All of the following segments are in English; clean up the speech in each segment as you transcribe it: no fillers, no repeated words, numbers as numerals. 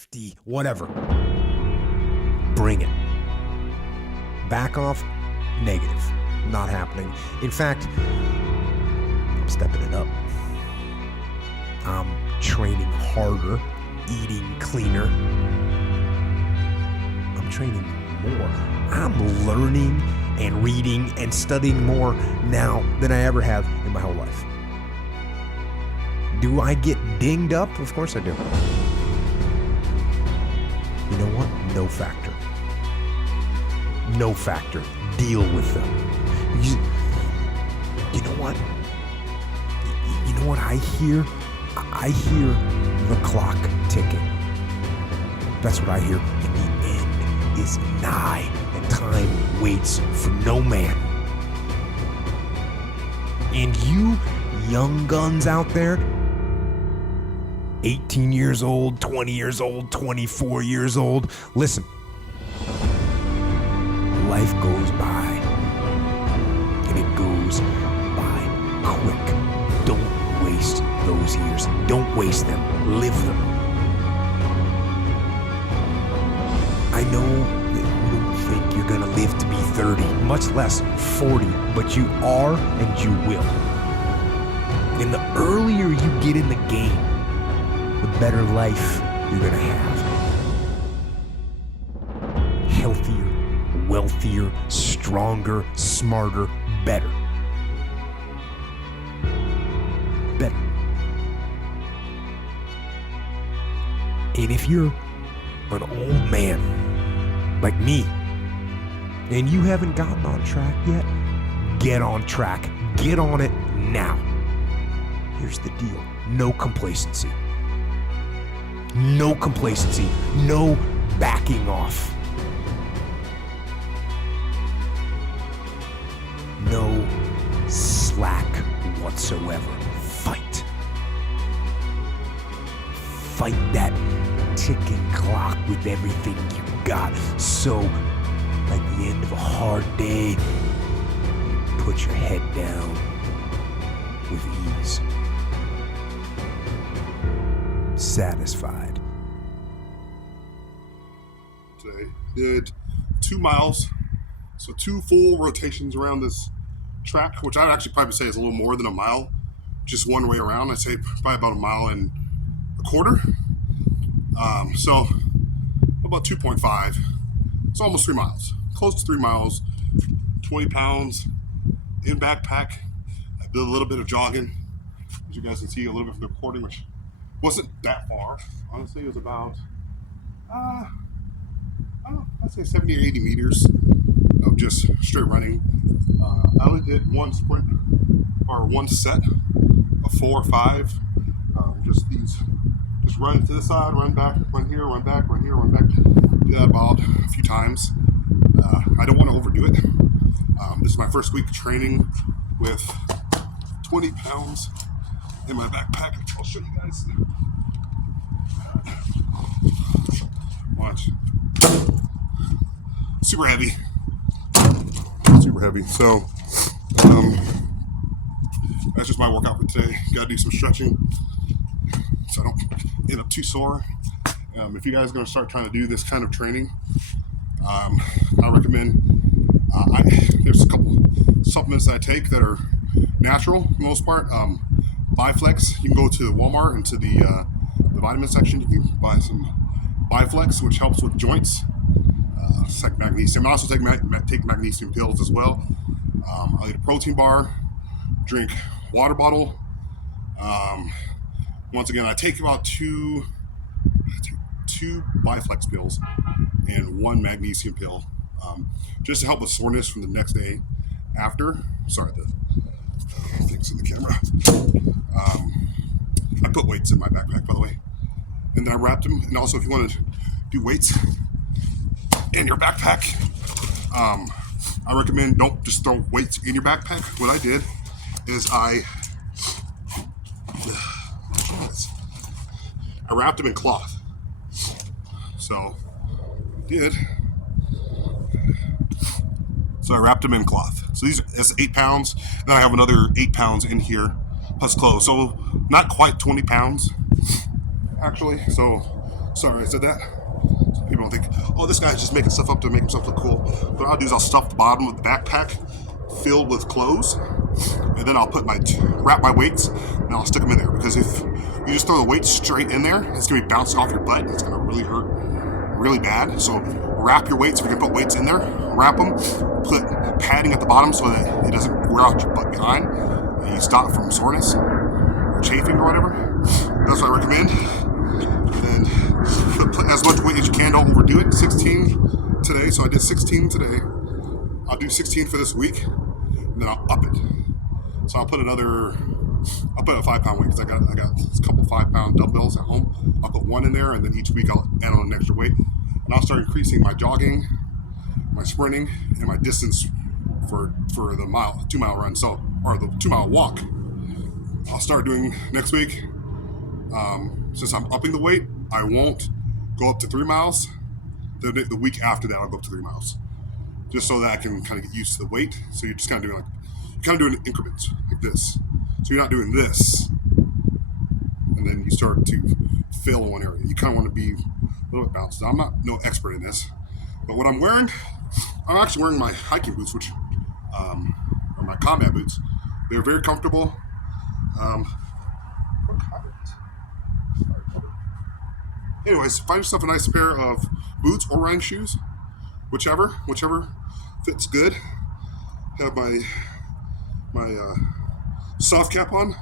50, whatever. Bring it. Back off, negative. Not happening. In fact, I'm stepping it up. I'm training harder, eating cleaner. I'm training more. I'm learning and reading and studying more now than I ever have in my whole life. Do I get dinged up? Of course I do. You know what? No factor. No factor. Deal with them. You know what? You know what I hear? I hear the clock ticking. That's what I hear. And the end is nigh, and time waits for no man. And you young guns out there, 18 years old, 20 years old, 24 years old, listen. Life goes by, and it goes by quick. Don't waste those years. Don't waste them. Live them. I know that you don't think you're gonna live to be 30, much less 40, but you are and you will. And the earlier you get in the game, the better life you're gonna have. Healthier, wealthier, stronger, smarter, better. Better. And if you're an old man like me and you haven't gotten on track yet, get on track. Get on it now. Here's the deal. No complacency. No complacency. No backing off. No slack whatsoever. Fight. Fight that ticking clock with everything you got. So, like the end of a hard day, you put your head down with ease. Satisfied. Today did 2 miles, so 2 full rotations around this track, which I'd actually probably say is a little more than a mile, just one way around. I'd say probably about 1.25 miles. So about 2.5. It's almost 3 miles, close to 3 miles. 20 pounds in backpack. I did a little bit of jogging, as you guys can see a little bit from the recording, which wasn't that far. Honestly, it was about, I don't know, I'd say 70 or 80 meters of just straight running. I only did one sprint, or one set of 4 or 5. Just run to the side, run back, run here, run back, run here, run back. Do that about a few times. I don't want to overdo it. This is my first week training with 20 pounds in my backpack. I'll show you guys. Watch. Super heavy. Super heavy. So, that's just my workout for today. Gotta do some stretching so I don't end up too sore. If you guys are gonna start trying to do this kind of training, I recommend, there's a couple supplements that I take that are natural for the most part. Biflex, you can go to Walmart and to the vitamin section. You can buy some Biflex, which helps with joints. It's like magnesium. I also take magnesium pills as well. I'll eat a protein bar, drink water bottle. Once again, I take about two Biflex pills and 1 magnesium pill, just to help with soreness from the next day after. Sorry, the things in the camera. I put weights in my backpack, by the way, and then I wrapped them. And also, if you want to do weights in your backpack, I recommend don't just throw weights in your backpack. What I did is I wrapped them in cloth. So I wrapped them in cloth. So that's 8 pounds. Then I have another 8 pounds in here plus clothes. So not quite 20 pounds, actually. So Sorry I said that. So people don't think, oh, this guy's just making stuff up to make himself look cool. What I'll do is I'll stuff the bottom of the backpack filled with clothes, and then I'll wrap my weights, and I'll stick them in there. Because if you just throw the weights straight in there, it's gonna be bouncing off your butt, and it's gonna really hurt really bad. So wrap your weights. If you can put weights in there, wrap them. Put padding at the bottom so that it doesn't wear out your butt behind, and you stop from soreness or chafing or whatever. That's what I recommend. And then put as much weight as you can. Don't overdo it. 16 today, so I did 16 today. I'll do 16 for this week, and then I'll up it. So I'll put a 5-pound weight because I got a couple 5-pound dumbbells at home. I'll put one in there, and then each week I'll add on an extra weight, and I'll start increasing my jogging, my sprinting, and my distance for the 2-mile run. So, or the 2-mile walk. I'll start doing next week. Since I'm upping the weight, I won't go up to 3 miles. The week after that, I'll go up to 3 miles, just so that I can kind of get used to the weight. So you're just kind of doing increments like this. So you're not doing this, and then you start to fail in one area. You kind of want to be a little bit balanced. Now, I'm not no expert in this, but what I'm actually wearing my hiking boots, which are my combat boots. They're very comfortable. Anyways, find yourself a nice pair of boots or running shoes, whichever fits good. Have my soft cap on.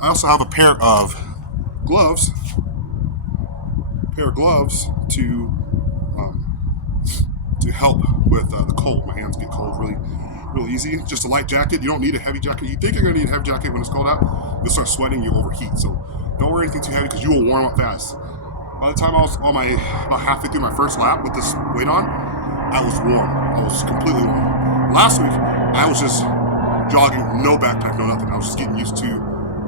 I also have a pair of gloves. To help with the cold. My hands get cold really easy. Just a light jacket. You don't need a heavy jacket. You think you're gonna need a heavy jacket when it's cold out. You'll start sweating. You overheat. So don't wear anything too heavy because you will warm up fast. By the time I was about halfway through my first lap with this weight on, I was warm. I was completely warm. Last week, I was just jogging, no backpack, no nothing. I was just getting used to.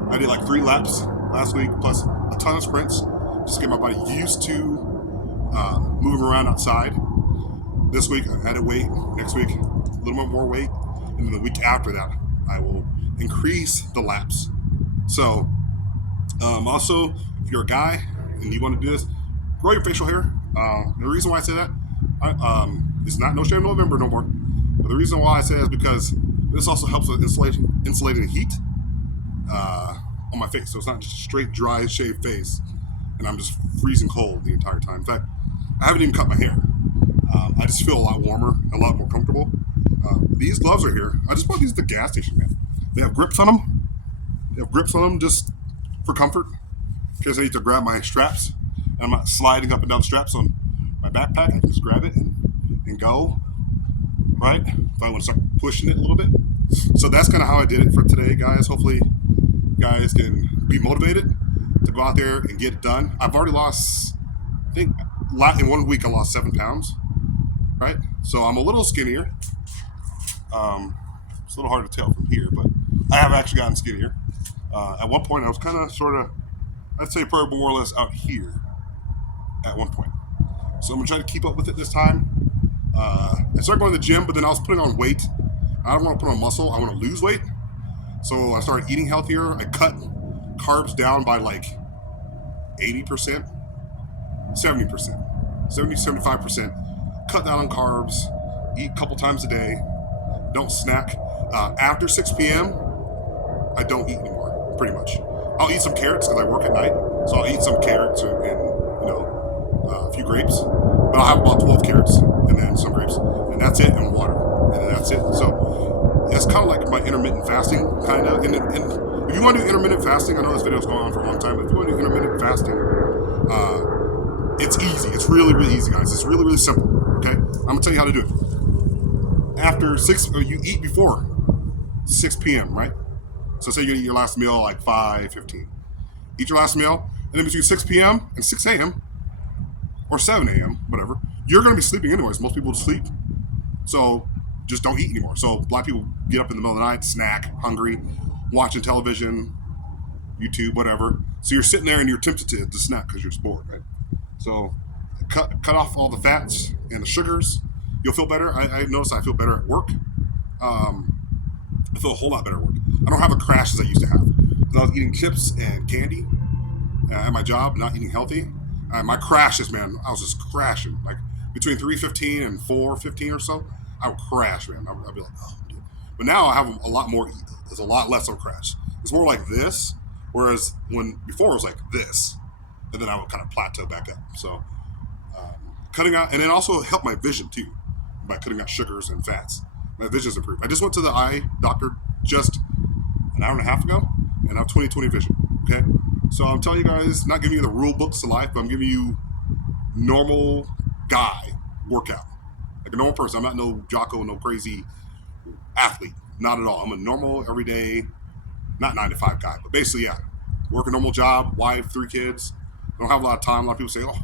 I did like 3 laps last week, plus a ton of sprints, just to get my body used to moving around outside. This week, I added weight. Next week, a little bit more weight, and then the week after that, I will increase the laps. So, also, if you're a guy and you want to do this, grow your facial hair. The reason why I say that, it's not No Shave November no more. But the reason why I say that is because this also helps with insulating the heat on my face. So it's not just a straight, dry, shaved face, and I'm just freezing cold the entire time. In fact, I haven't even cut my hair. I just feel a lot warmer, a lot more comfortable. These gloves are here. I just bought these at the gas station, man. They have grips on them. Just for comfort, because I need to grab my straps. And I'm not sliding up and down straps on my backpack. I can just grab it and go, right? If I want to start pushing it a little bit. So that's kind of how I did it for today, guys. Hopefully you guys can be motivated to go out there and get it done. I've already lost, I think, in 1 week I lost 7 pounds, right? So I'm a little skinnier. It's a little hard to tell from here, but I have actually gotten skinnier. At one point I was kind of I'd say probably more or less out here at one point. So I'm going to try to keep up with it this time. I started going to the gym, but then I was putting on weight. I don't want to put on muscle. I want to lose weight. So I started eating healthier. I cut carbs down by like 80%, 70%, 75%. Cut down on carbs. Eat a couple times a day. Don't snack. After 6 p.m., I don't eat anymore, pretty much. I'll eat some carrots because I work at night. So I'll eat some carrots and a few grapes. But I'll have about 12 carrots and then some grapes. And that's it, and water. And then that's it. So it's kind of like my intermittent fasting, kind of. And if you want to do intermittent fasting, I know this video's going on for a long time, but if you want to do intermittent fasting, it's easy. It's really, really easy, guys. It's really, really simple, okay? I'm going to tell you how to do it. After 6, you eat before 6 p.m., right? So say you eat your last meal like 5:15. Eat your last meal, and then between 6 p.m. and 6 a.m. or 7 a.m., whatever, you're going to be sleeping anyways. Most people sleep. So just don't eat anymore. So black people get up in the middle of the night, snack, hungry, watching television, YouTube, whatever. So you're sitting there and you're tempted to snack because you're just bored, right? So cut off all the fats and the sugars. You'll feel better. I notice I feel better at work. I feel a whole lot better at work. I don't have a crash as I used to have. Because I was eating chips and candy at my job, not eating healthy. My crashes, man, I was just crashing. Like between 3:15 and 4:15 or so, I would crash, man. I'd be like, oh, dude. But now I have a lot more. There's a lot less of a crash. It's more like this, whereas before it was like this, and then I would kind of plateau back up. So cutting out, and it also helped my vision too by cutting out sugars and fats. My vision's improved. I just went to the eye doctor just an hour and a half ago, and I have 20/20 vision. Okay, so I'm telling you guys, not giving you the rule books to life, but I'm giving you normal guy workout, like a normal person. I'm not no Jocko, no crazy athlete, not at all. I'm a normal, everyday, not 9 to 5 guy, but basically, yeah, work a normal job, wife, 3 kids. Don't have a lot of time. A lot of people say, "Oh,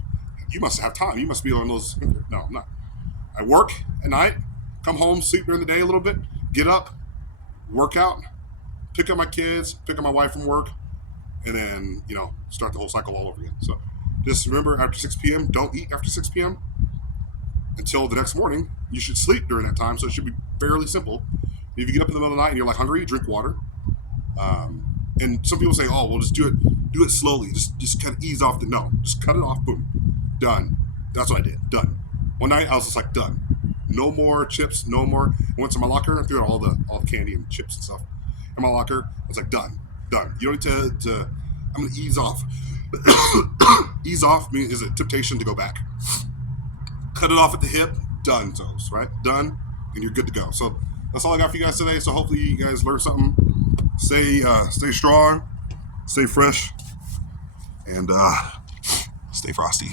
you must have time. You must be on those." No, I'm not. I work at night, come home, sleep during the day a little bit, get up, work out, pick up my kids, pick up my wife from work, and then, start the whole cycle all over again. So just remember, after 6 p.m., don't eat after 6 p.m. until the next morning. You should sleep during that time, so it should be fairly simple. If you get up in the middle of the night and you're like hungry, drink water. And some people say, "Oh, well, just do it slowly. Just kind of ease off the no. Just cut it off. Boom, done." That's what I did. Done. One night I was just like, done. No more chips. No more. I went to my locker and threw out all the candy and chips and stuff in my locker. I was like, done. You don't need to. I'm gonna ease off. Ease off is a temptation to go back. Cut it off at the hip. Done, toes. Right. Done, and you're good to go. So that's all I got for you guys today. So hopefully you guys learned something. Stay strong, stay fresh, and stay frosty.